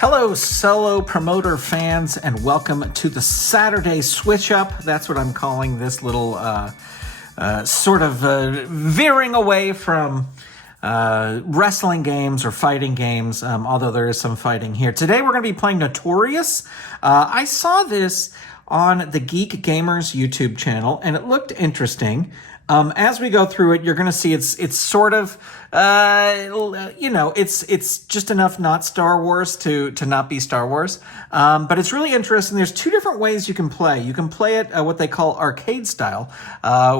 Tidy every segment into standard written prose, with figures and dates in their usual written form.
Hello, solo promoter fans, and welcome to the Saturday Switch Up. That's what I'm calling this little veering away from wrestling games or fighting games, although there is some fighting here. Today we're going to be playing Notorious. I saw this on the Geek Gamers YouTube channel, and it looked interesting. As we go through it, you're going to see it's sort of, it's just enough not Star Wars to not be Star Wars. But it's really interesting. There's two different ways you can play. You can play it what they call arcade style,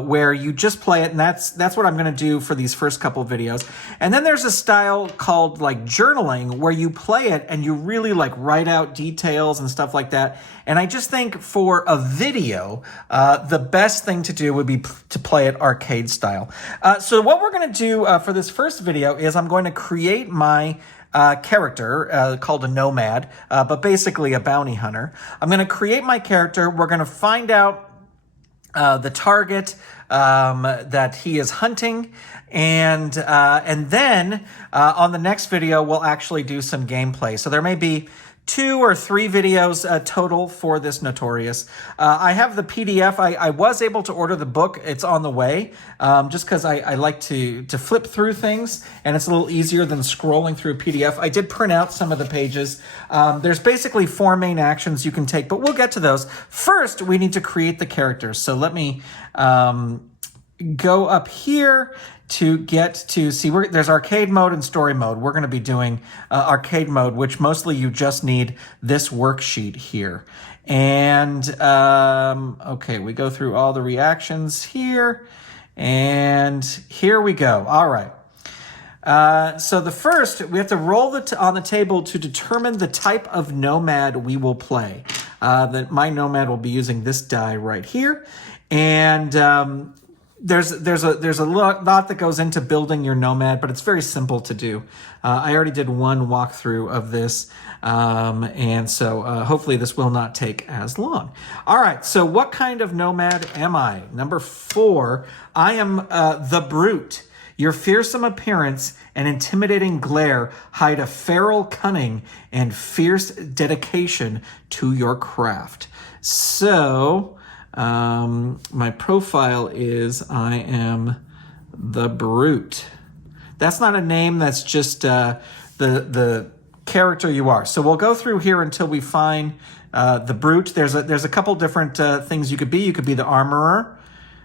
where you just play it, and that's what I'm going to do for these first couple of videos. And then there's a style called like journaling, where you play it and you really like write out details and stuff like that. And I just think for a video, the best thing to do would be to play it arcade style. So what we're going to do for this first video is I'm going to create my character called a nomad, but basically a bounty hunter. I'm going to create my character. We're going to find out the target that he is hunting, and then on the next video we'll actually do some gameplay. So there may be 2 or 3 videos total for this Notorious. I have the PDF. I was able to order the book. It's on the way, just because I like to flip through things, and it's a little easier than scrolling through a PDF. I did print out some of the pages. There's basically 4 main actions you can take, but we'll get to those. First, we need to create the characters. So let me go up here to get to see where there's arcade mode and story mode. We're going to be doing arcade mode, which mostly you just need this worksheet here. And okay, we go through all the reactions here, and here we go. All right. So the first, we have to roll on the table to determine the type of nomad we will play. My nomad will be using this die right here, and there's a lot that goes into building your nomad, but it's very simple to do. I already did one walkthrough of this, and so hopefully this will not take as long. All right, so what kind of nomad am I? Number 4, I am the Brute. Your fearsome appearance and intimidating glare hide a feral cunning and fierce dedication to your craft. So my profile is I am the Brute. That's not a name, that's just the character you are. So we'll go through here until we find the Brute. There's a couple different things you could be. You could be the armorer,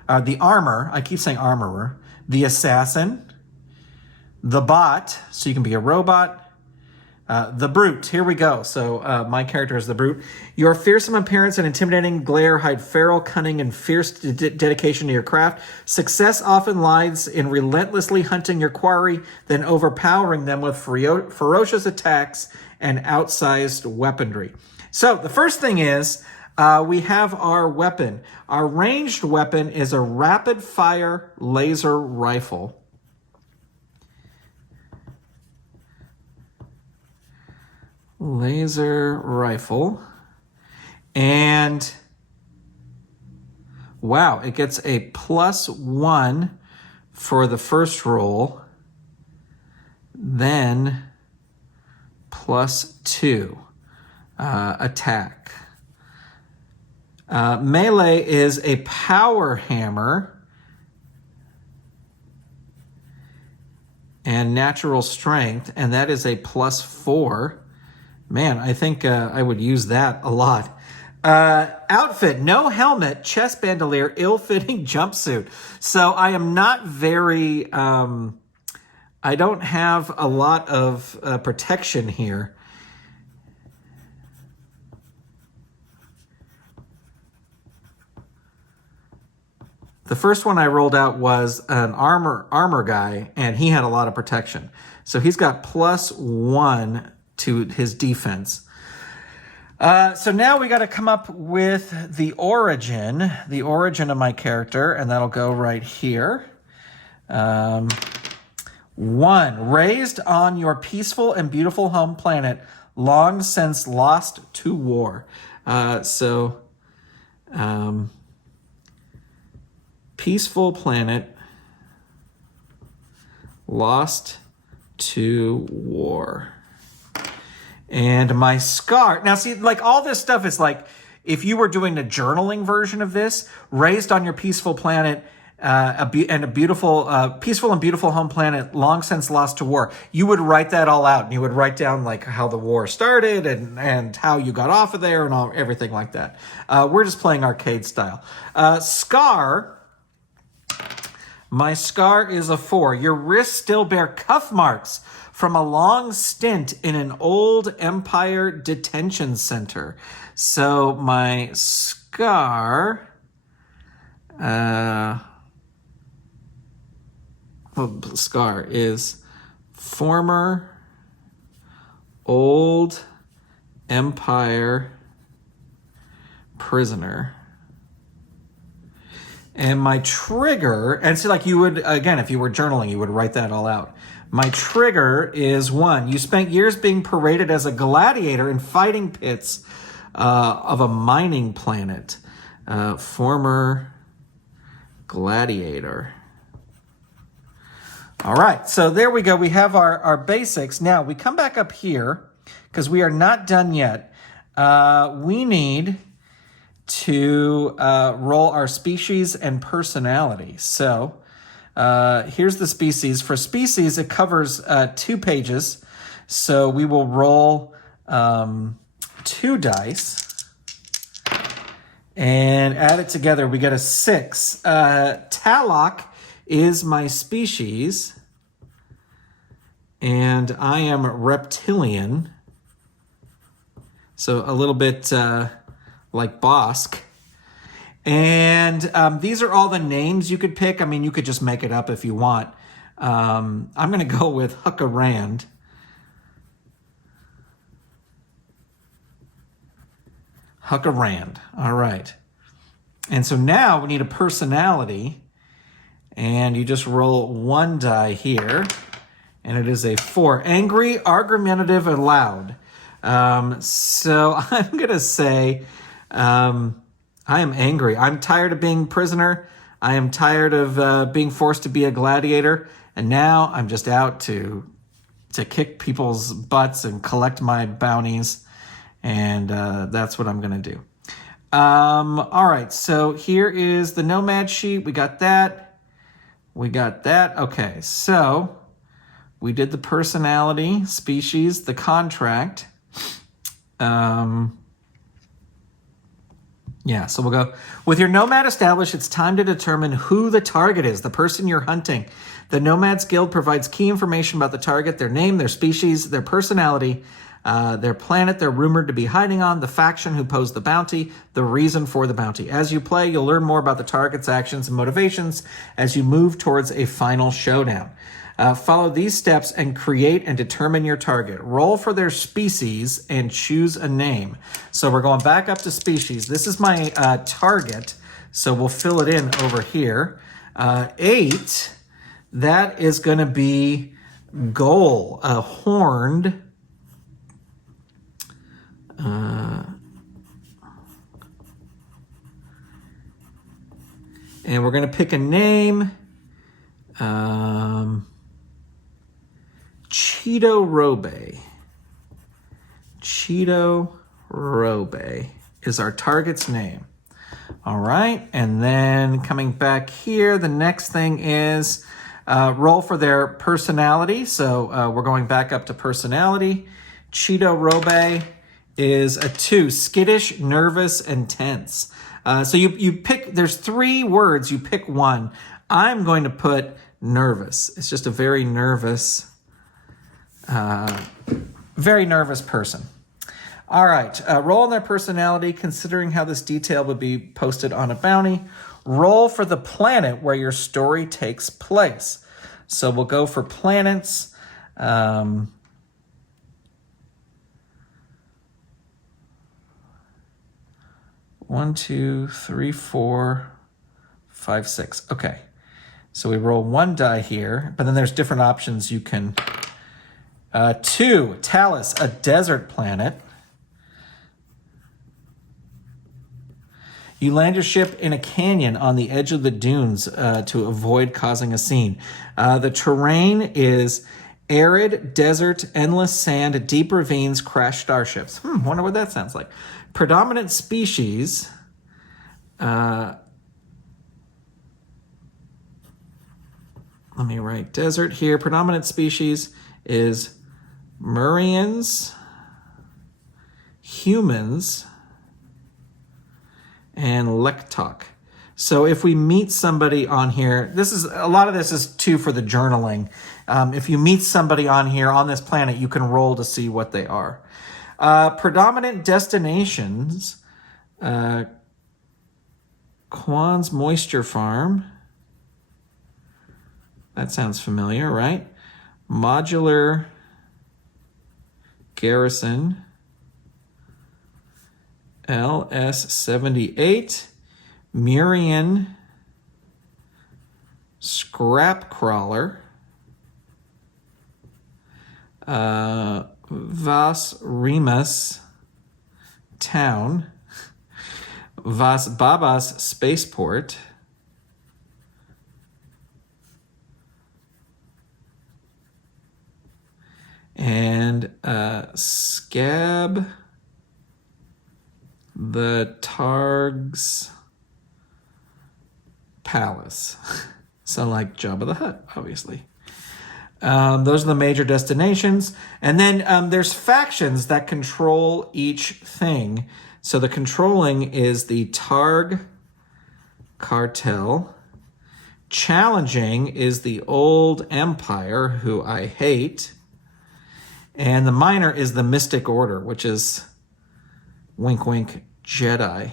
the armor, I keep saying armorer, the assassin, the bot, so you can be a robot, the Brute. Here we go. So my character is the Brute. Your fearsome appearance and intimidating glare hide feral cunning and fierce dedication to your craft. Success often lies in relentlessly hunting your quarry, then overpowering them with ferocious attacks and outsized weaponry. So the first thing is we have our weapon. Our ranged weapon is a rapid-fire laser rifle. Laser rifle, and wow, it gets a +1 for the first roll, then +2 attack. Melee is a power hammer, and natural strength, and that is a +4. Man, I think I would use that a lot. Outfit, no helmet, chest bandolier, ill-fitting jumpsuit. So I am not very, I don't have a lot of protection here. The first one I rolled out was an armor guy, and he had a lot of protection. So he's got +1 to his defense. So now we got to come up with the origin of my character, and that'll go right here. 1, raised on your peaceful and beautiful home planet, long since lost to war. Peaceful planet, lost to war. And my scar. Now, see, like all this stuff is like, if you were doing the journaling version of this, raised on your peaceful planet, and a beautiful, peaceful and beautiful home planet, long since lost to war, you would write that all out, and you would write down like how the war started and how you got off of there and all everything like that. We're just playing arcade style. Scar. My scar is a 4. Your wrists still bear cuff marks from a long stint in an old Empire detention center. So my scar, scar is former old Empire prisoner. And my trigger, and so like you would, again, if you were journaling, you would write that all out. My trigger is 1. You spent years being paraded as a gladiator in fighting pits of a mining planet. Former gladiator. All right, so there we go. We have our basics. Now, we come back up here, because we are not done yet. We need to roll our species and personality. So here's the species. For species, it covers 2 pages. So we will roll 2 dice and add it together. We get a 6. Talok is my species, and I am reptilian. So a little bit like Bosk. And these are all the names you could pick. I mean, you could just make it up if you want. I'm going to go with Huckarand. Huckarand. All right. And so now we need a personality. And you just roll 1 die here. And it is a 4. Angry, argumentative, and loud. So I'm going to say... I am angry. I'm tired of being prisoner. I am tired of being forced to be a gladiator. And now I'm just out to kick people's butts and collect my bounties. And that's what I'm going to do. All right. So here is the nomad sheet. We got that. We got that. Okay. So we did the personality, species, the contract. Yeah, so we'll go. With your nomad established, it's time to determine who the target is, the person you're hunting. The Nomads Guild provides key information about the target, their name, their species, their personality, their planet they're rumored to be hiding on, the faction who posed the bounty, the reason for the bounty. As you play, you'll learn more about the target's actions and motivations as you move towards a final showdown. Follow these steps and create and determine your target. Roll for their species and choose a name. So we're going back up to species. This is my target, so we'll fill it in over here. 8, that is going to be goal, a horned. And we're going to pick a name. Cheeto Robe. Cheeto Robe is our target's name. All right, and then coming back here, the next thing is roll for their personality. So we're going back up to personality. Cheeto Robe is a 2, skittish, nervous, and tense. So you pick, there's 3 words, you pick one. I'm going to put nervous. It's just a very nervous person. All right, roll on their personality, considering how this detail would be posted on a bounty. Roll for the planet where your story takes place. So we'll go for planets. 1, 2, 3, 4, 5, 6. Okay. So we roll 1 die here, but then there's different options you can. 2, Talus, a desert planet. You land your ship in a canyon on the edge of the dunes to avoid causing a scene. The terrain is Arid, desert, endless sand, deep ravines, crashed starships. Wonder what that sounds like. Predominant species. Let me write desert here. Predominant species is Murians, humans, and Lektok. So if we meet somebody on here, a lot of this is too for the journaling. If you meet somebody on here on this planet, you can roll to see what they are. Predominant destinations, Quan's Moisture Farm. That sounds familiar, right? Modular Garrison, LS-78, Murian Scrap Crawler, Vas Rimas Town, Vas Babas Spaceport, and Scab the Targ's Palace. So like Jabba the Hutt, obviously. Those are the major destinations. And then there's factions that control each thing. So the controlling is the Targ Cartel. Challenging is the Old Empire, who I hate. And the minor is the Mystic Order, which is, wink, wink, Jedi.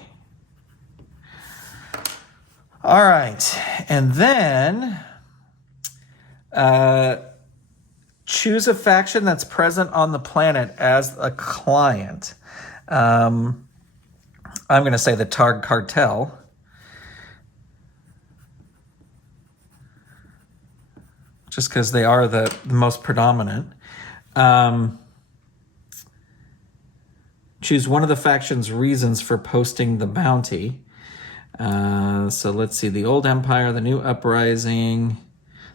All right. And then choose a faction that's present on the planet as a client. I'm going to say the Targ Cartel. Just because they are the most predominant. Choose one of the faction's reasons for posting the bounty. So let's see, the Old Empire, the New Uprising,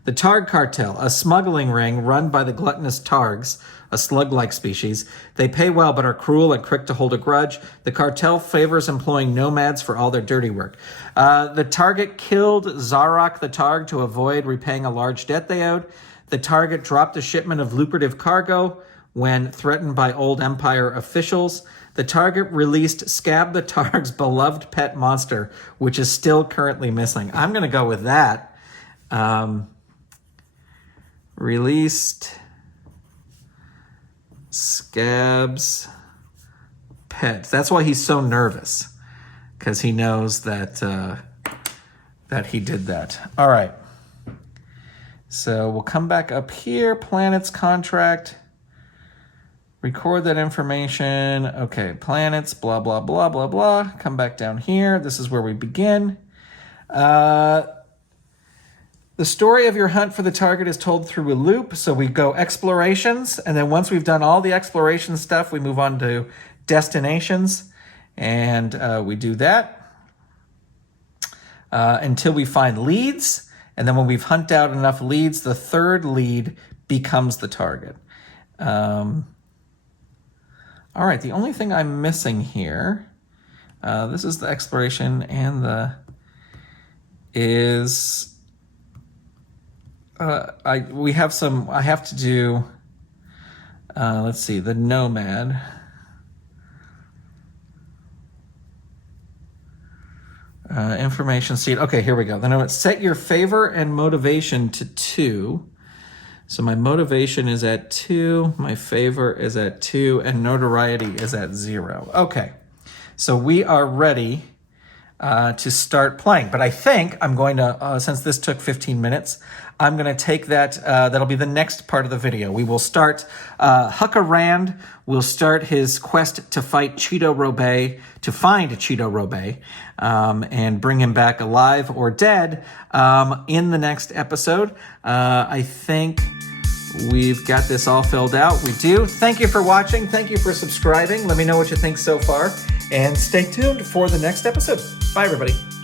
the Targ Cartel, a smuggling ring run by the gluttonous Targs, a slug-like species. They pay well but are cruel and quick to hold a grudge. The cartel favors employing nomads for all their dirty work. The target killed Zarok the Targ to avoid repaying a large debt they owed. The target dropped a shipment of lucrative cargo when threatened by Old Empire officials. The target released Scab the Targ's beloved pet monster, which is still currently missing. I'm going to go with that. Released Scab's pet. That's why he's so nervous, because he knows that that he did that. All right. So we'll come back up here. Planets contract. Record that information. Okay, planets, blah, blah, blah, blah, blah. Come back down here. This is where we begin. The story of your hunt for the target is told through a loop. So we go explorations, and then once we've done all the exploration stuff, we move on to destinations, and we do that until we find leads. And then when we've hunted out enough leads, the third lead becomes the target. All right, the only thing I'm missing here, this is the exploration, and I have to do, let's see, the nomad. Information seed. Okay, here we go. Then I'm going to set your favor and motivation to 2. So my motivation is at 2, my favor is at 2, and notoriety is at 0. Okay, so we are ready to start playing. But I think I'm going to, since this took 15 minutes, I'm going to take that, that'll be the next part of the video. We will start, Hucka Rand will start his quest to fight Cheeto Robey, to find Cheeto Robey, and bring him back alive or dead in the next episode. I think we've got this all filled out. We do. Thank you for watching. Thank you for subscribing. Let me know what you think so far, and stay tuned for the next episode. Bye, everybody.